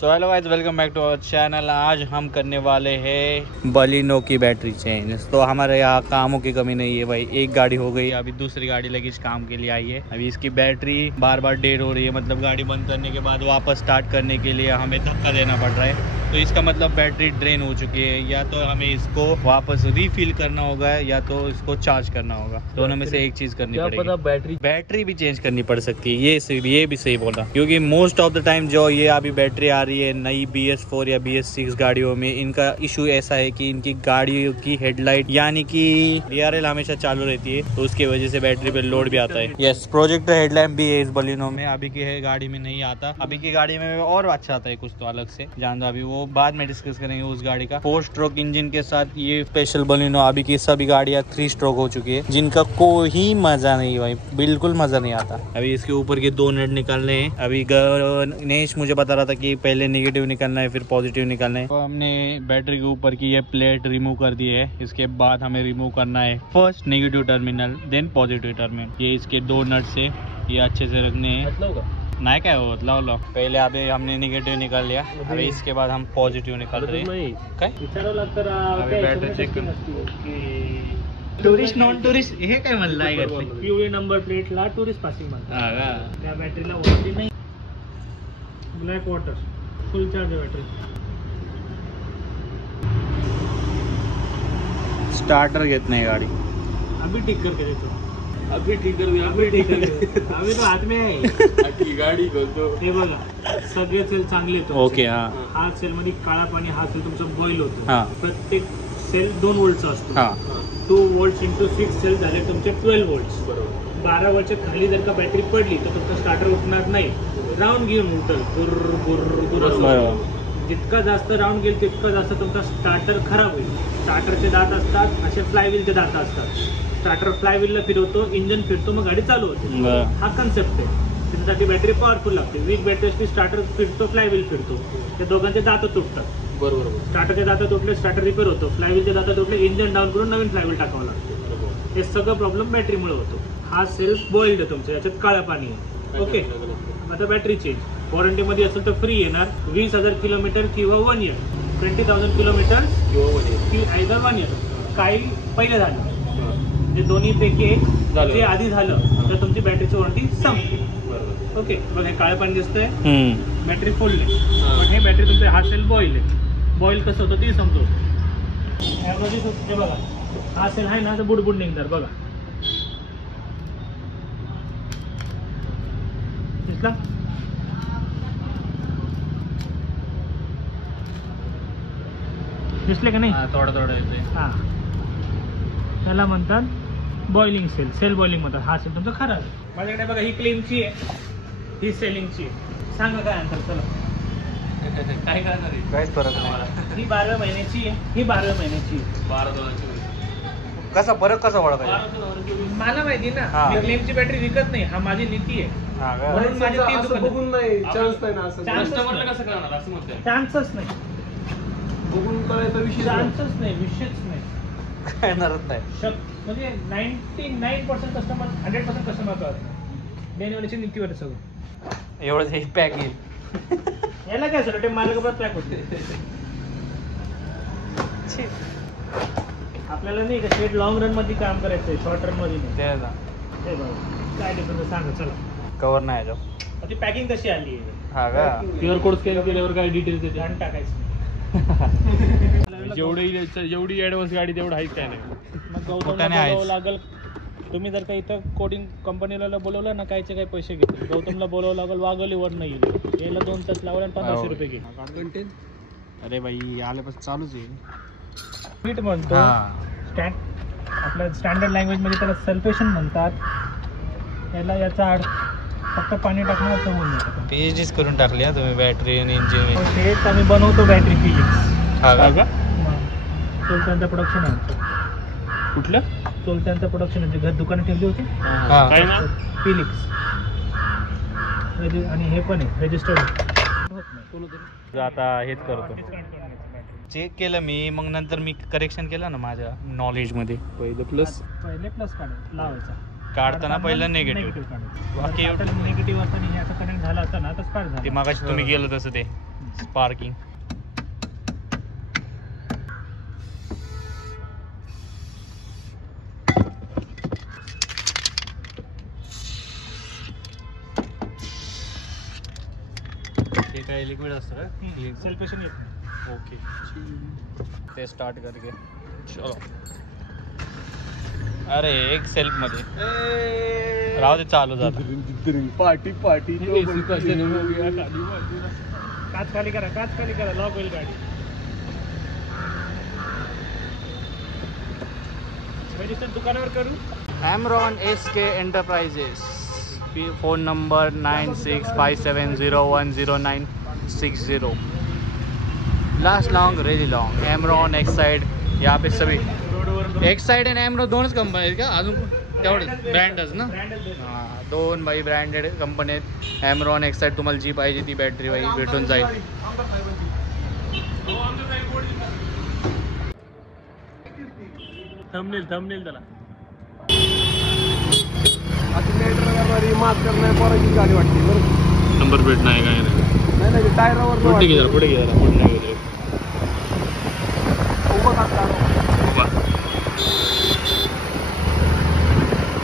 So hello guys, welcome back to our channel. आज हम करने वाले हैं बलिनो की बैटरी चेंज। तो हमारे यहाँ कामों की कमी नहीं है भाई। एक गाड़ी हो गई, अभी दूसरी गाड़ी लगी इस काम के लिए आई है। अभी इसकी बैटरी बार बार डेड हो रही है, मतलब गाड़ी बंद करने के बाद वापस स्टार्ट करने के लिए हमें धक्का देना पड़ रहा है। तो इसका मतलब बैटरी ड्रेन हो चुकी है। या तो हमें इसको वापस रिफिल करना होगा या तो इसको चार्ज करना होगा। दोनों में से एक चीज करनी पड़ेगी। बैटरी भी चेंज करनी पड़ सकती है। ये भी सही बोला, क्योंकि मोस्ट ऑफ द टाइम जो ये अभी बैटरी आ रही है नई BS4 या BS6 गाड़ियों में, इनका इशू ऐसा है कि इनकी गाड़ियों की हेडलाइट यानी कि DRL हमेशा चालू रहती है, तो उसकी वजह से बैटरी पे लोड भी आता है। यस, प्रोजेक्टर हेडलाइट भी है इस बलिनो में। अभी की गाड़ी में नहीं आता, अभी की गाड़ी में और अच्छा आता है कुछ तो अलग से, जान दो। अभी वो बाद में डिस्कस करेंगे उस गाड़ी का। 4 स्ट्रोक इंजन के साथ ये स्पेशल बलिनो। अभी की सभी गाड़ियां 3 स्ट्रोक हो चुकी है, जिनका कोई मजा नहीं भाई, बिल्कुल मजा नहीं आता। अभी इसके ऊपर के 2 नट निकालने हैं। अभी गणेश मुझे बता रहा था कि पहले नेगेटिव निकालना है फिर पॉजिटिव निकालना है। तो हमने बैटरी के ऊपर की ये प्लेट रिमूव कर दी है। इसके बाद हमें रिमूव करना है first negative terminal, then positive terminal. ये इसके 2 नट से ये अच्छे से रखने हैं। ना क्या हो लो पहले अभी हमने नेगेटिव निकाल लिया, अभी इसके बाद हम पॉजिटिव निकाल रहे हैं। Battery check tourist non tourist हे काय म्हणलं आहे का? पिवळी नंबर प्लेटला टुरिस्ट पासिंग म्हणतात. त्या बॅटरीला वॉरंटी नाही. ब्लॅक वॉटर फुल चार्ज बॅटरी. स्टार्टर घेत नाही गाड़ी। अभी ठीक करके देतो. अभी ठीक कर अभी तो हाथ में आहे. गाडी बोलतो हे बघा, सगळे सेल चांगले आहेत. ओके. हा सेल मध्ये काळा पाणी, हा सेल तुमचा बॉईल होतो. प्रत्येक सेल 2 वोल्टचा असतो. 2 वोल्ट इंटू 6 सेल झाले तुमचे 12 वोल्ट्स. 12 वोल्टच्या खाली जर का बॅटरी पडली तर तुमचा स्टार्टर उठणार नाही, राऊंड घेऊन उठल. जितका जास्त राऊंड गेल तितका जास्त तुमचा स्टार्टर खराब होईल. स्टार्टरचे दात असतात असे फ्लायव्हीलचे दात असतात. स्टार्टर फ्लायव्हीलला फिरवतो, इंजन फिरतो, मग गाडी चालू होते. हा कन्सेप्ट आहे. त्याच्यासाठी बॅटरी पॉवरफुल लागते. वीक बॅटरी असली स्टार्टर फिरतो, फ्लायव्हील फिरतो, त्या दोघांचे दात तुटतात. बरोबर. स्टार्टरचे दात तुटले, स्टार्टर रिपेअर होतो. फ्लायव्हीलचे दात तुटले, इंजन डाऊन करून नवीन फ्लायव्हील टाकावं लागतं. हे सगळं प्रॉब्लेम बॅटरीमुळे होतो. हा सेल्फ बॉइल्ड आहे तुमच्या, याच्यात काळं पाणी आहे. ओके. आता बॅटरी चेंज वॉरंटीमध्ये असेल तर फ्री येणार. 20,000 किलोमीटर किंवा 1 इयर. 20,000 किलोमीटर किंवा 1 इयर. काही पहिले झालं जे दोन्हीपैकी एक जे आधी झालं तर तुमची बॅटरीची वॉरंटी संपली. ओके. बघ हे काळे पाणी दिसतंय, बॅटरी फुल आहे. पण हे बॅटरी तुमचे हा सेल बॉईल आहे. बॉईल कसं होतं ते समजतो. हे बघा, हा सेल आहे ना तर बुडबुड निघणार. बघा दिसला. दिसले का नाही? थोडं येते. हा, त्याला म्हणतात बॉइलिंग सेल. सेल बॉइलिंग म्हणतात. हा सेल तुमचा खराब आहे. माझ्याकडे बघा, ही क्लेमची आहे, ही सेलिंगची आहे. सांगा काय अंतर? चला काय करणार आहे? काहीच फरक नाही. ही 12 महिन्याची आहे, ही 12 महिन्याची आहे. 12 कसा फरक कसा ओळखायचा? मला माहिती ना, मी क्लेमची बॅटरी विकत नाही. हा माझी नीती आहे. म्हणून माझी 3 दुकान बघून नाही. चान्स नाही ना. असं कस्टमरला कसं करणार असं म्हणतोय? चान्सच नाही. बघून कळायचा विषय. चान्सच नाही, विषयच नाही. येणारच नाही. म्हणजे 99% कस्टमर 100% कस्टमर कळत देण्याची नीतीवर सगळं. एवढं हे पॅक येईल याला काय सर, ते मार्गभर पॅक होते. आपल्याला नाही का शेट लॉंग रन मध्ये काम करायचंय, शॉर्ट रन मध्ये नाही. ते ना ते बघा काय डिफरन्स सांगा. चला कवर नाही जो ती पॅकिंग कशी आली आहे. हा का क्यूआर कोड स्कॅन केल्यावर काय डिटेल्स देते आणि टाकायचं. जेवढी ऍडव्हान्स गाडी तेवढं आहे काय नाही. मग गौतमला बोलावं लागेल. तुम्ही जर का इथं कोडिंग कंपनीला बोलवलं ना, कायचे काही पैसे घेते. गौतमला बोलावं लागेल, वाघोलीवर नाही येईल. याला 2 तास लावला आणि 1500 रुपये घे. अरे बाई आल्यापासून चालूच आहे. फिट म्हणतो. आपल्या स्टँडर्ड लँग्वेज मध्ये त्याला सल्फेशन म्हणतात. याला याचा अर्थ फक्त पाणी टाकण्याचं होऊन जातं. PhDच करून टाकली हा तुम्ही बॅटरी आणि इंजिन. तेच आम्ही बनवतो बॅटरी फिलिक्स. हा का? चोलत्यांचं प्रोडक्शन आहे. कुठलं? चोलत्यांचं प्रोडक्शन म्हणजे घर दुकाने ठेवली होती. काय ना फिलिक्स. आणि हे पण आहे रजिस्टर्ड. आता हेच करतो. चेक केलं मी, मग नंतर मी करेक्शन केलं ना माझ्या नॉलेज मध्ये. पहिले प्लस लावायचा. काढताना पहिलं निगेटिव्ह. बाकी निगेटिव्ह असताना हे असं कनेक्ट झालं असतं ना तर स्पार्क झालं. ते मागाशी तुम्ही गेलो तसं ते स्पार्किंग. हे काय लिक्विड असतं का? सेल्फेशन येत नाही. ओके. ते स्टार्ट करके चलो. अरे एक सेल्फ मध्ये राहू दे, चालू झालं. पार्टी पार्टी काच खाली करा, काच खाली करा, लॉक होईल गाडी. मेडिसिन दुकानावर करू. Amron SK Enterprises. Phone number 9657010960. Last long really long. Amron Exide. यहाँ पे सभी एक्साइड आणि Amron दोनच कंपनी आहेत का? अजून तेवढं ब्रँडच ना? हां, दोन भाई ब्रँडेड कंपनी आहेत. Amron Exide. तुम्हाला जी पाहिजे ती बॅटरी भाई भेटून जाईल. थंबनेल त्याला. मात करणार पोराची गाडी वाटते बरं. नंबर प्लेट नाही काय नाही. नाही टायरावर पुढे घे जरा, पुढे घे जरा, पुढे नाही गेले.